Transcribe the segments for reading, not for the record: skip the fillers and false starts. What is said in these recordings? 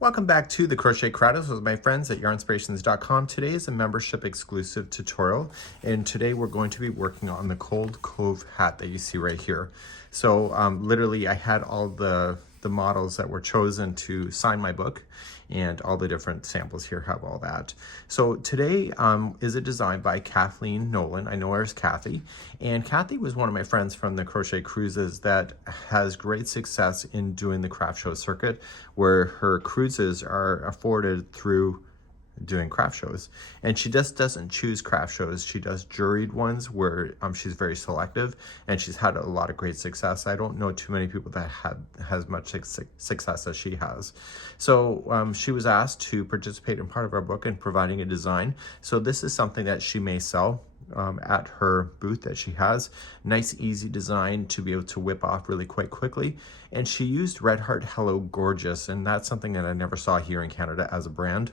Welcome back to the Crochet Creatives with my friends at yarnspirations.com. Today is a membership exclusive tutorial, and today we're going to be working on the Cold Cove hat that you see right here. So literally I had all the models that were chosen to sign my book, and all the different samples here have all that. So today is a design by Kathleen Nolen. I know her as Kathy, and Kathy was one of my friends from the Crochet Cruises that has great success in doing the craft show circuit, where her cruises are afforded through doing craft shows. And she just doesn't choose craft shows. She does juried ones where she's very selective, and she's had a lot of great success. I don't know too many people that has much success as she has. So she was asked to participate in part of our book in providing a design. So this is something that she may sell at her booth that she has. Nice, easy design to be able to whip off really quite quickly. And she used Red Heart Hello Gorgeous, and that's something that I never saw here in Canada as a brand.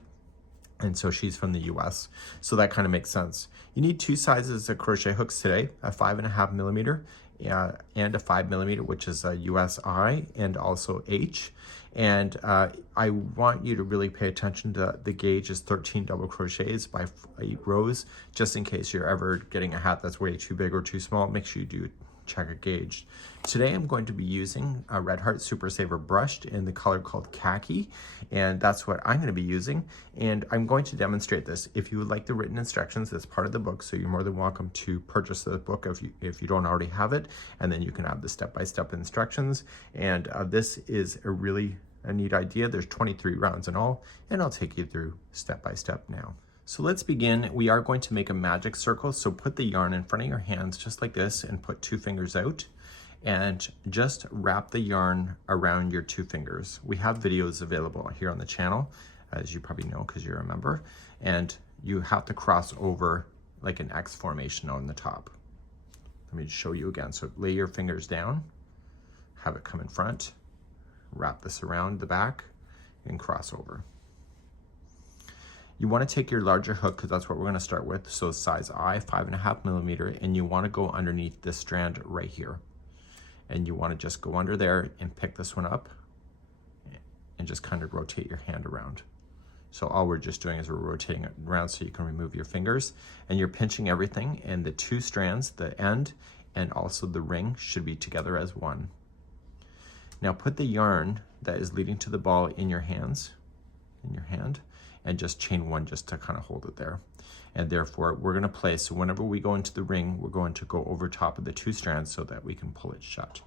And so she's from the US, so that kind of makes sense. You need two sizes of crochet hooks today, a 5.5 millimeter and a 5 millimeter, which is a US I and also H. And I want you to really pay attention to the gauge is 13 double crochets by 8 rows, just in case you're ever getting a hat that's way too big or too small. Make sure you do check a gauge. Today I'm going to be using a Red Heart Super Saver brushed in the color called Khaki, and that's what I'm going to be using, and I'm going to demonstrate this. If you would like the written instructions, that's part of the book, so you're more than welcome to purchase the book if you don't already have it, and then you can have the step-by-step instructions. And this is a neat idea. There's 23 rounds in all, and I'll take you through step-by-step now. So let's begin. We are going to make a magic circle. So put the yarn in front of your hands just like this and put 2 fingers out, and just wrap the yarn around your 2 fingers. We have videos available here on the channel, as you probably know because you're a member, and you have to cross over like an X formation on the top. Let me show you again. So lay your fingers down, have it come in front, wrap this around the back, and cross over. You want to take your larger hook, because that's what we're going to start with. So size I, 5.5 millimeter, and you want to go underneath this strand right here. And you want to just go under there and pick this one up and just kind of rotate your hand around. So all we're just doing is we're rotating it around so you can remove your fingers, and you're pinching everything, and the 2 strands, the end and also the ring, should be together as one. Now put the yarn that is leading to the ball in your hand, and just chain 1 just to kind of hold it there. And therefore we're going to place, so whenever we go into the ring, we're going to go over top of the 2 strands so that we can pull it shut.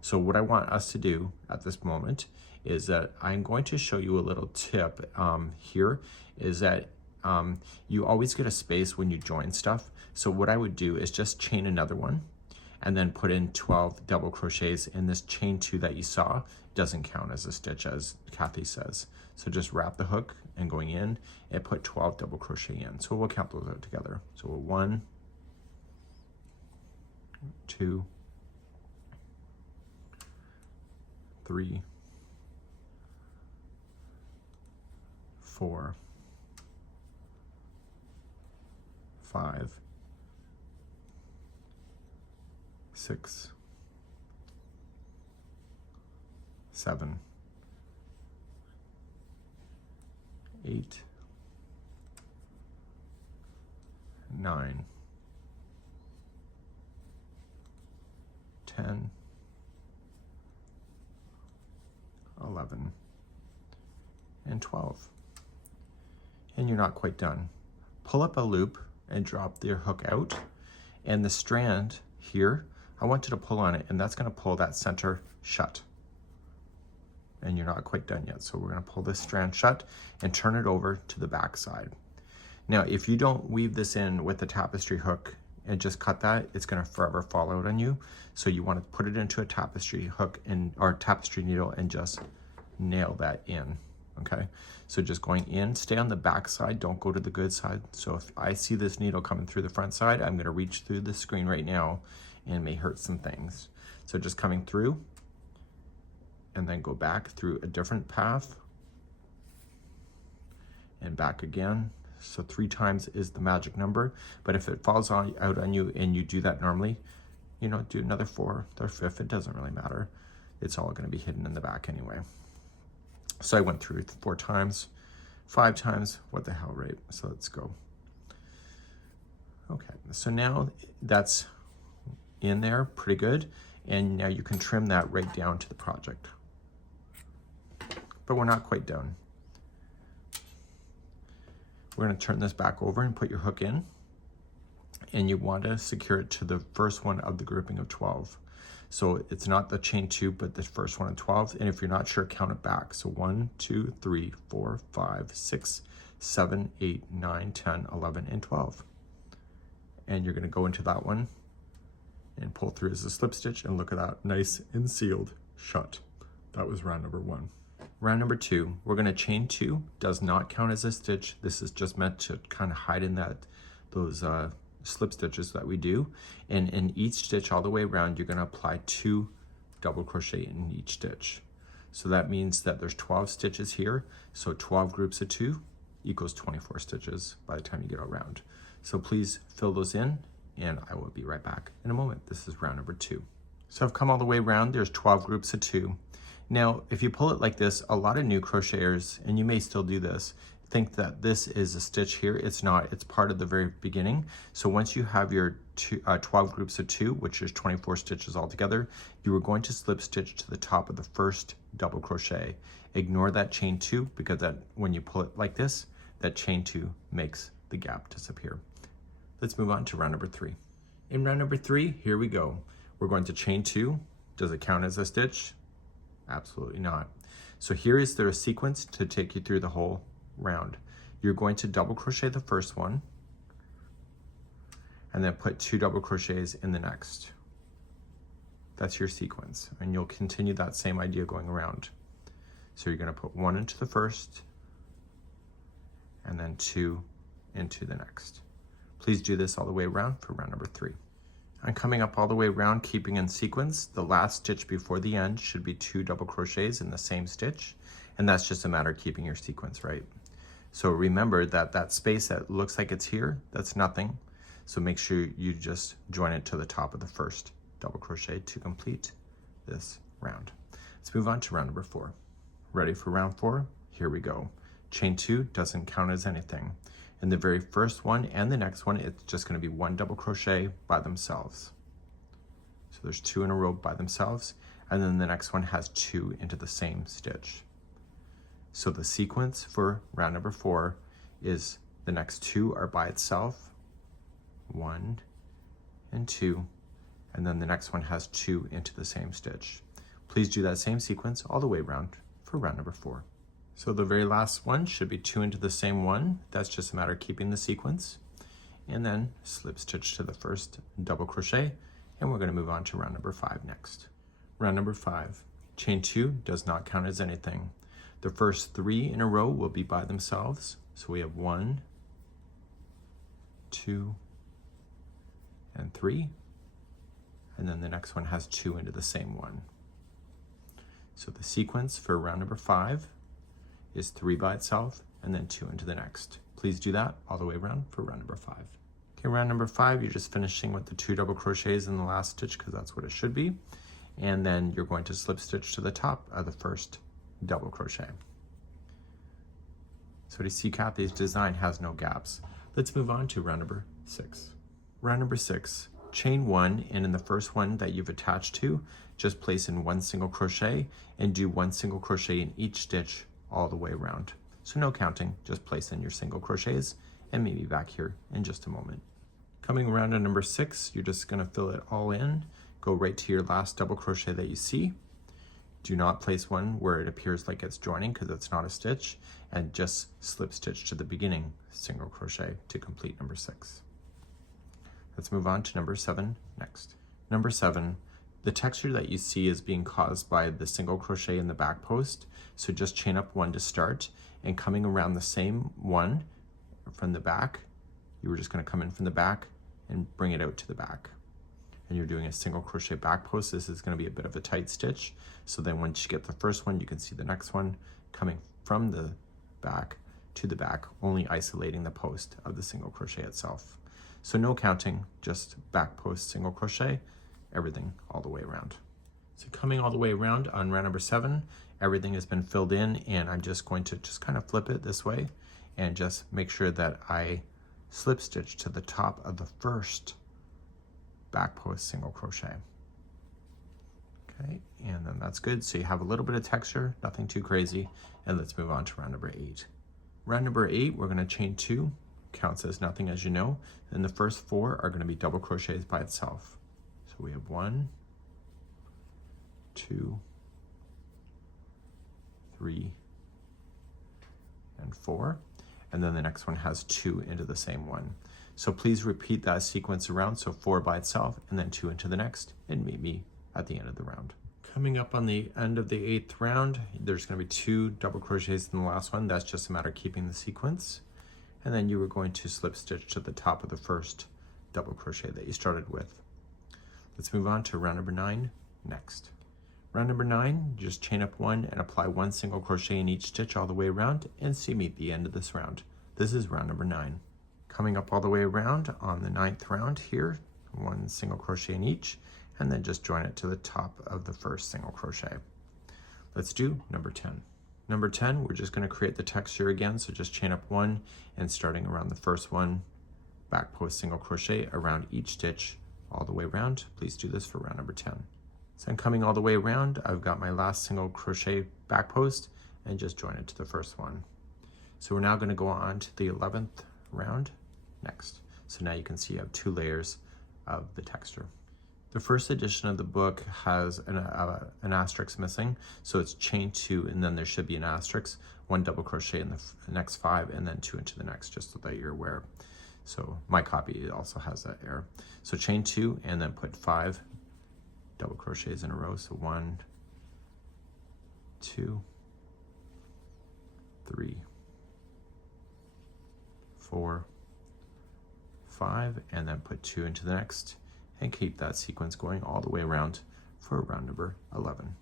So what I want us to do at this moment is that I'm going to show you a little tip here, is that you always get a space when you join stuff. So what I would do is just chain another one, and then put in 12 double crochets, and this chain 2 that you saw doesn't count as a stitch, as Kathy says. So just wrap the hook and going in and put 12 double crochet in. So we'll count those out together. So 1, 2, 3, 4, 5, 6, 7, 8, 9, 10, 11, and 12. And you're not quite done. Pull up a loop and drop your hook out, and the strand here, I want you to pull on it, and that's going to pull that center shut. And you're not quite done yet. So we're going to pull this strand shut and turn it over to the back side. Now, if you don't weave this in with the tapestry hook and just cut that, it's going to forever fall out on you. So you want to put it into a tapestry hook or tapestry needle and just nail that in. Okay, so just going in, stay on the back side, don't go to the good side. So if I see this needle coming through the front side, I'm going to reach through the screen right now and may hurt some things. So just coming through, and then go back through a different path and back again. So 3 times is the magic number, but if it falls out on you and you do that normally, you know, do another 4th or 5th, it doesn't really matter. It's all going to be hidden in the back anyway. So I went through 4 times, 5 times, what the hell, right? So let's go. Okay, so now that's in there pretty good. And now you can trim that right down to the project. But we're not quite done. We're going to turn this back over and put your hook in. And you want to secure it to the first one of the grouping of 12. So it's not the chain 2, but the first one of 12. And if you're not sure, count it back. So 1, 2, 3, 4, 5, 6, 7, 8, 9, 10, 11, and 12. And you're going to go into that one and pull through as a slip stitch, and look at that, nice and sealed shut. That was round number 1. Round number 2, we're going to chain 2. Does not count as a stitch. This is just meant to kind of hide in those slip stitches that we do. And in each stitch all the way around, you're going to apply 2 double crochet in each stitch. So that means that there's 12 stitches here. So 12 groups of 2 equals 24 stitches by the time you get around. So please fill those in, and I will be right back in a moment. This is round number 2. So I've come all the way around. There's 12 groups of 2. Now, if you pull it like this, a lot of new crocheters, and you may still do this, think that this is a stitch here. It's not. It's part of the very beginning. So once you have your 12 groups of 2, which is 24 stitches altogether, you are going to slip stitch to the top of the first double crochet. Ignore that chain 2, because that when you pull it like this, that chain 2 makes the gap disappear. Let's move on to round number 3. In round number 3, here we go. We're going to chain 2. Does it count as a stitch? Absolutely not. So here is the sequence to take you through the whole round. You're going to double crochet the first one, and then put 2 double crochets in the next. That's your sequence, and you'll continue that same idea going around. So you're going to put 1 into the first, and then 2 into the next. Please do this all the way around for round number 3. I'm coming up all the way around, keeping in sequence. The last stitch before the end should be 2 double crochets in the same stitch, and that's just a matter of keeping your sequence right. So remember that that space that looks like it's here, that's nothing. So make sure you just join it to the top of the first double crochet to complete this round. Let's move on to round number 4. Ready for round 4? Here we go. Chain 2 doesn't count as anything. In the very first one and the next one, it's just going to be 1 double crochet by themselves. So there's 2 in a row by themselves, and then the next one has 2 into the same stitch. So the sequence for round number 4 is the next 2 are by itself, 1 and 2, and then the next one has 2 into the same stitch. Please do that same sequence all the way around for round number 4. So the very last one should be 2 into the same one. That's just a matter of keeping the sequence. And then slip stitch to the first double crochet, and we're going to move on to round number 5 next. Round number 5, chain 2 does not count as anything. The first 3 in a row will be by themselves. So we have 1, 2, and 3. And then the next one has 2 into the same one. So the sequence for round number 5 is 3 by itself and then 2 into the next. Please do that all the way around for round number 5. Okay, round number 5, you're just finishing with the 2 double crochets in the last stitch, because that's what it should be. And then you're going to slip stitch to the top of the first double crochet. So to see Kathy's design has no gaps. Let's move on to round number 6. Round number 6, chain 1, and in the first one that you've attached to, just place in 1 single crochet and do 1 single crochet in each stitch all the way around. So no counting, just place in your single crochets, and maybe back here in just a moment. Coming around to number 6, you're just going to fill it all in, go right to your last double crochet that you see. Do not place one where it appears like it's joining, because it's not a stitch, and just slip stitch to the beginning single crochet to complete number 6. Let's move on to number 7 next. Number 7, the texture that you see is being caused by the single crochet in the back post. So just chain up 1 to start, and coming around the same one from the back, you were just going to come in from the back and bring it out to the back. And you're doing a single crochet back post. This is going to be a bit of a tight stitch. So then once you get the first one, you can see the next one coming from the back to the back, only isolating the post of the single crochet itself. So no counting, just back post single crochet, everything all the way around. So coming all the way around on round number 7, everything has been filled in, and I'm just going to just kind of flip it this way and just make sure that I slip stitch to the top of the first back post single crochet. Okay, and then that's good. So you have a little bit of texture, nothing too crazy. And let's move on to round number 8. Round number 8, we're going to chain 2, counts as nothing as you know. And the first 4 are going to be double crochets by itself. So we have 1, 2, 3, and 4. And then the next one has 2 into the same one. So please repeat that sequence around. So 4 by itself and then 2 into the next, and meet me at the end of the round. Coming up on the end of the 8th round, there's going to be 2 double crochets in the last one. That's just a matter of keeping the sequence. And then you are going to slip stitch to the top of the first double crochet that you started with. Let's move on to round number 9 next. Round number 9, just chain up 1 and apply 1 single crochet in each stitch all the way around, and see me at the end of this round. This is round number 9. Coming up all the way around on the 9th round here, 1 single crochet in each, and then just join it to the top of the first single crochet. Let's do number 10. Number 10, we're just going to create the texture again, so just chain up 1 and starting around the first one, back post single crochet around each stitch all the way around. Please do this for round number 10. So I'm coming all the way around, I've got my last single crochet back post and just join it to the first one. So we're now going to go on to the 11th round next. So now you can see I have 2 layers of the texture. The first edition of the book has an asterisk missing, so it's chain 2 and then there should be an asterisk, 1 double crochet in the next 5 and then 2 into the next, just so that you're aware. So my copy also has that error. So chain 2 and then put 5 double crochets in a row. So 1, 2, 3, 4, 5, and then put 2 into the next, and keep that sequence going all the way around for round number 11.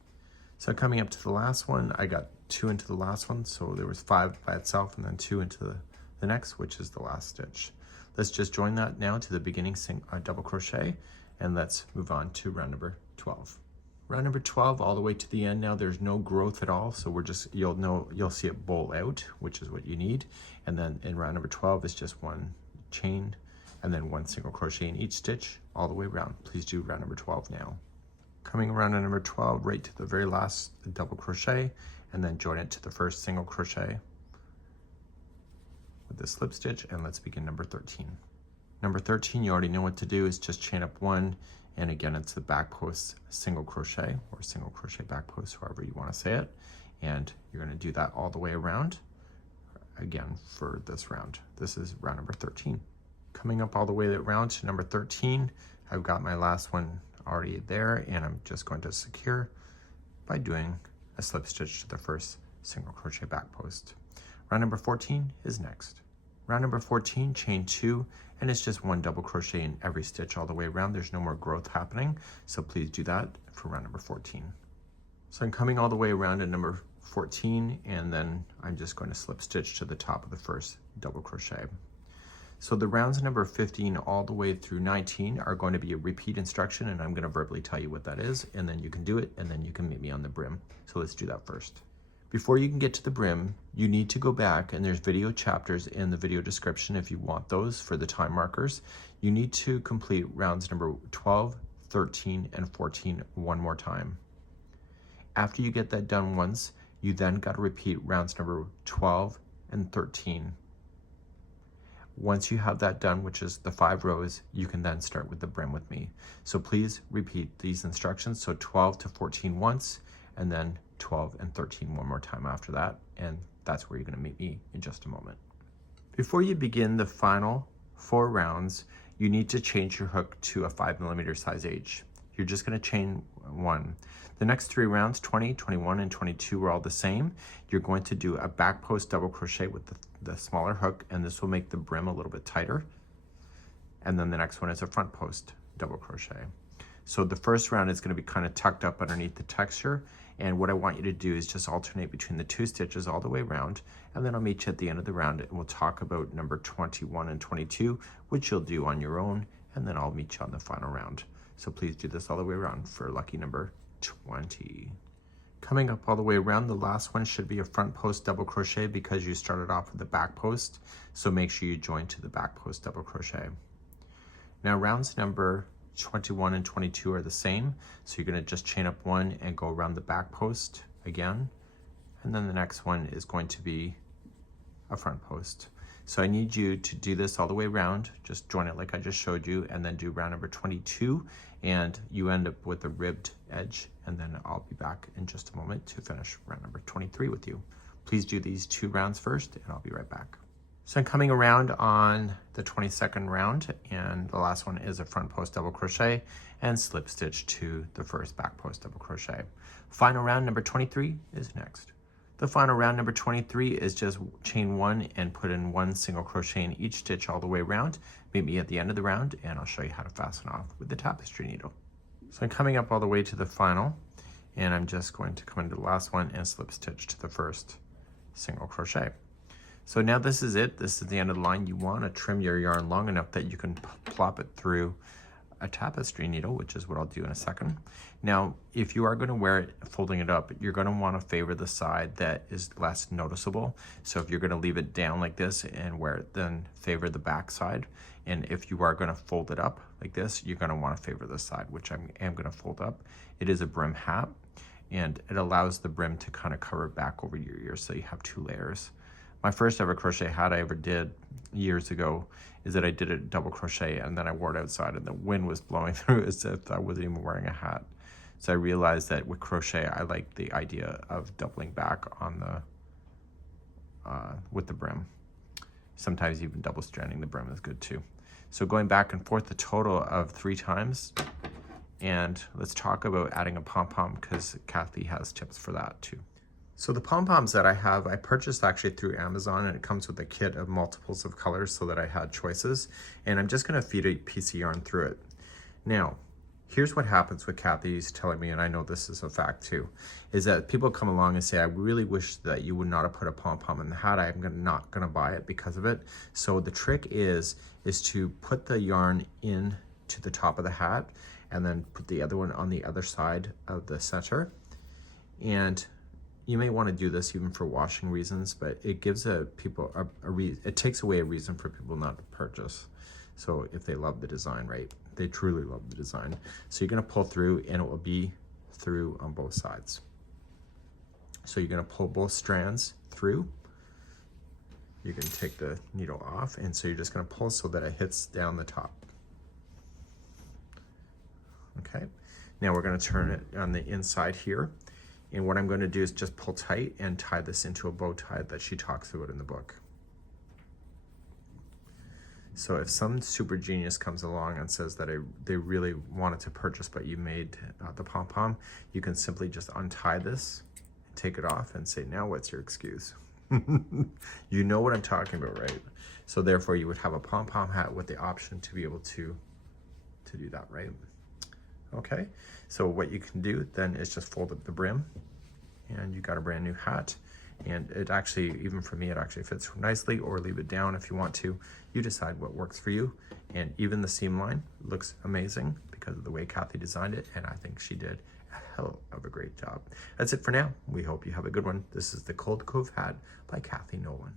So coming up to the last one, I got 2 into the last one, so there was 5 by itself and then 2 into the next, which is the last stitch. Let's just join that now to the beginning double crochet, and let's move on to round number 12. Round number 12 all the way to the end. Now there's no growth at all, so we're just, you'll see it bowl out, which is what you need. And then in round number 12 it's just 1 chain and then 1 single crochet in each stitch all the way around. Please do round number 12 now. Coming around to number 12, right to the very last double crochet, and then join it to the first single crochet with the slip stitch, and let's begin number 13. Number 13, you already know what to do, is just chain up 1, and again it's the back post single crochet, or single crochet back post, however you want to say it, and you're going to do that all the way around again for this round. This is round number 13. Coming up all the way around to number 13, I've got my last one already there, and I'm just going to secure by doing a slip stitch to the first single crochet back post. Round number 14 is next. Round number 14, chain 2, and it's just 1 double crochet in every stitch all the way around. There's no more growth happening, so please do that for round number 14. So I'm coming all the way around to number 14, and then I'm just going to slip stitch to the top of the first double crochet. So the rounds number 15 all the way through 19 are going to be a repeat instruction, and I'm going to verbally tell you what that is, and then you can do it, and then you can meet me on the brim. So let's do that first. Before you can get to the brim, you need to go back, and there's video chapters in the video description if you want those for the time markers. You need to complete rounds number 12, 13, and 14 one more time. After you get that done once, you then got to repeat rounds number 12 and 13. Once you have that done, which is the 5 rows, you can then start with the brim with me. So please repeat these instructions. So 12 to 14 once, and then 12 and 13 one more time after that. And that's where you're going to meet me in just a moment. Before you begin the final 4 rounds, you need to change your hook to a 5mm size H. You're just going to chain 1. The next 3 rounds, 20, 21, and 22 are all the same. You're going to do a back post double crochet with the smaller hook, and this will make the brim a little bit tighter. And then the next one is a front post double crochet. So the first round is going to be kind of tucked up underneath the texture, and what I want you to do is just alternate between the 2 stitches all the way around, and then I'll meet you at the end of the round and we'll talk about number 21 and 22, which you'll do on your own, and then I'll meet you on the final round. So please do this all the way around for lucky number 20. Coming up all the way around, the last one should be a front post double crochet because you started off with the back post. So make sure you join to the back post double crochet. Now rounds number 21 and 22 are the same. So you're going to just chain up one and go around the back post again. And then the next one is going to be a front post. So I need you to do this all the way around. Just join it like I just showed you, and then do round number 22, and you end up with a ribbed edge, and then I'll be back in just a moment to finish round number 23 with you. Please do these 2 rounds first, and I'll be right back. So I'm coming around on the 22nd round, and the last one is a front post double crochet and slip stitch to the first back post double crochet. Final round number 23 is next. The final round number 23 is just chain 1 and put in 1 single crochet in each stitch all the way around. Meet me at the end of the round and I'll show you how to fasten off with the tapestry needle. So I'm coming up all the way to the final, and I'm just going to come into the last one and slip stitch to the first single crochet. So now this is it. This is the end of the line. You want to trim your yarn long enough that you can plop it through a tapestry needle, which is what I'll do in a second. Now, if you are going to wear it folding it up, you're going to want to favor the side that is less noticeable. So if you're going to leave it down like this and wear it, then favor the back side. And if you are going to fold it up like this, you're going to want to favor this side, which I am going to fold up. It is a brim hat, and it allows the brim to kind of cover back over your ears, so you have 2 layers. My first ever crochet hat I ever did years ago is that I did a double crochet and then I wore it outside and the wind was blowing through as if I wasn't even wearing a hat. So I realized that with crochet, I like the idea of doubling back on the with the brim. Sometimes even double stranding the brim is good too. So going back and forth a total of 3 times. And let's talk about adding a pom-pom because Kathy has tips for that too. So the pom-poms that I have, I purchased actually through Amazon, and it comes with a kit of multiples of colors so that I had choices. And I'm just gonna feed a piece of yarn through it. Now, here's what happens with Kathy's telling me, and I know this is a fact too, is that people come along and say, I really wish that you would not have put a pom-pom in the hat. I'm not gonna buy it because of it. So the trick is to put the yarn in to the top of the hat and then put the other one on the other side of the center. And you may want to do this even for washing reasons, but it gives it takes away a reason for people not to purchase. So if they love the design, right? They truly love the design. So you're going to pull through and it will be through on both sides. So you're going to pull both strands through. You can take the needle off, and so you're just going to pull so that it hits down the top. Okay, now we're going to turn it on the inside here. And what I'm going to do is just pull tight and tie this into a bow tie that she talks about in the book. So if some super genius comes along and says that they really wanted to purchase but you made the pom-pom, you can simply just untie this, take it off, and say, now what's your excuse? You know what I'm talking about, right? So therefore you would have a pom-pom hat with the option to be able to do that, right? Okay, so what you can do then is just fold up the brim and you got a brand new hat. And it actually, even for me, it actually fits nicely, or leave it down if you want to. You decide what works for you. And even the seam line looks amazing because of the way Kathy designed it, and I think she did a hell of a great job. That's it for now. We hope you have a good one. This is the Cold Cove Hat by Kathleen Nolen.